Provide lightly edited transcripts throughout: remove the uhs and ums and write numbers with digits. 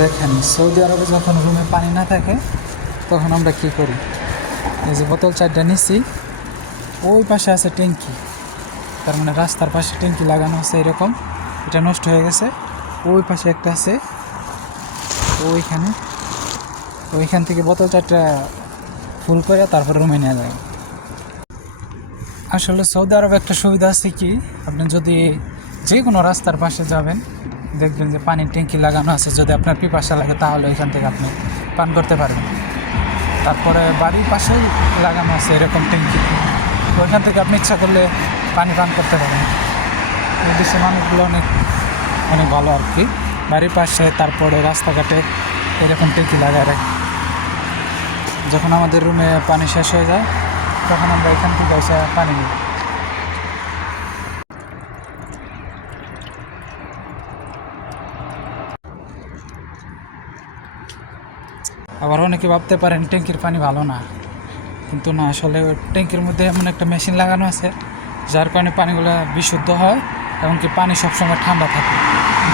দেখেন সৌদি আরবে যখন রুমে পানি না থাকে তখন আমরা কি করি, এই যে বোতল 4টা নিচ্ছি, ওই পাশে আছে ট্যাঙ্কি, তার মানে রাস্তার পাশে ট্যাঙ্কি লাগানো আছে এরকম, এটা নষ্ট হয়ে গেছে। ওই পাশে একটা আছে, ওইখান থেকে বোতল 4টা ফুল করে তারপর রুমে নিয়ে যায়। আসলে সৌদি আরবে একটা সুবিধা আছে কি, আপনি যদি যে কোনো রাস্তার পাশে যাবেন দেখবেন যে পানির ট্যাঙ্কি লাগানো আছে, যদি আপনার পিপাসা লাগে তাহলে ওইখান থেকে আপনি পান করতে পারবেন। তারপরে বাড়ির পাশেই লাগানো আছে এরকম ট্যাঙ্কি, ওইখান থেকে আপনি ইচ্ছা করলে পানি পান করতে পারেন। এই দেশের মানুষগুলো অনেক অনেক ভালো আর কি, বাড়ির পাশে তারপরে রাস্তাঘাটে এরকম ট্যাঙ্কি লাগায় রাখে। যখন আমাদের রুমে পানি শেষ হয়ে যায় তখন আমরা এখান থেকে এসে পানি নিই। আবার অনেকে ভাবতে পারেন ট্যাঙ্কির পানি ভালো না, কিন্তু না, আসলে ট্যাঙ্কির মধ্যে এমন একটা মেশিন লাগানো আছে যার কারণে পানিগুলো বিশুদ্ধ হয়, এমনকি পানি সবসময় ঠান্ডা থাকে।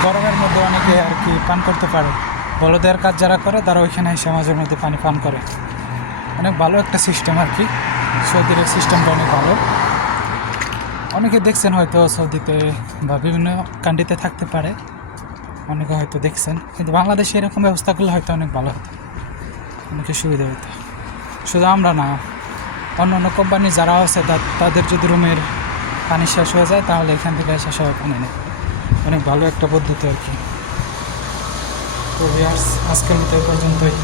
গরমের মধ্যে অনেকে আর কি পান করতে পারে, বলদের কাজ যারা করে তারা ওইখানে এসে মাঝে মধ্যে পানি পান করে। অনেক ভালো একটা সিস্টেম আর কি, সৌদির সিস্টেমটা অনেক ভালো। অনেকে দেখছেন হয়তো সৌদিতে বা বিভিন্ন কান্ট্রিতে থাকতে পারে, অনেকে হয়তো দেখছেন, কিন্তু বাংলাদেশে এরকম ব্যবস্থা করলে হয়তো অনেক ভালো হতো, অনেকে সুবিধা হতো। শুধু আমরা না, অন্য অন্য কোম্পানি যারা আছে তাদের যদি রুমের পানি শেষ হয়ে যায় তাহলে এখান থেকে এসে সবাই পানি নেয়। অনেক ভালো একটা পদ্ধতি আর কি। তো আজকের মতো এই পর্যন্তই।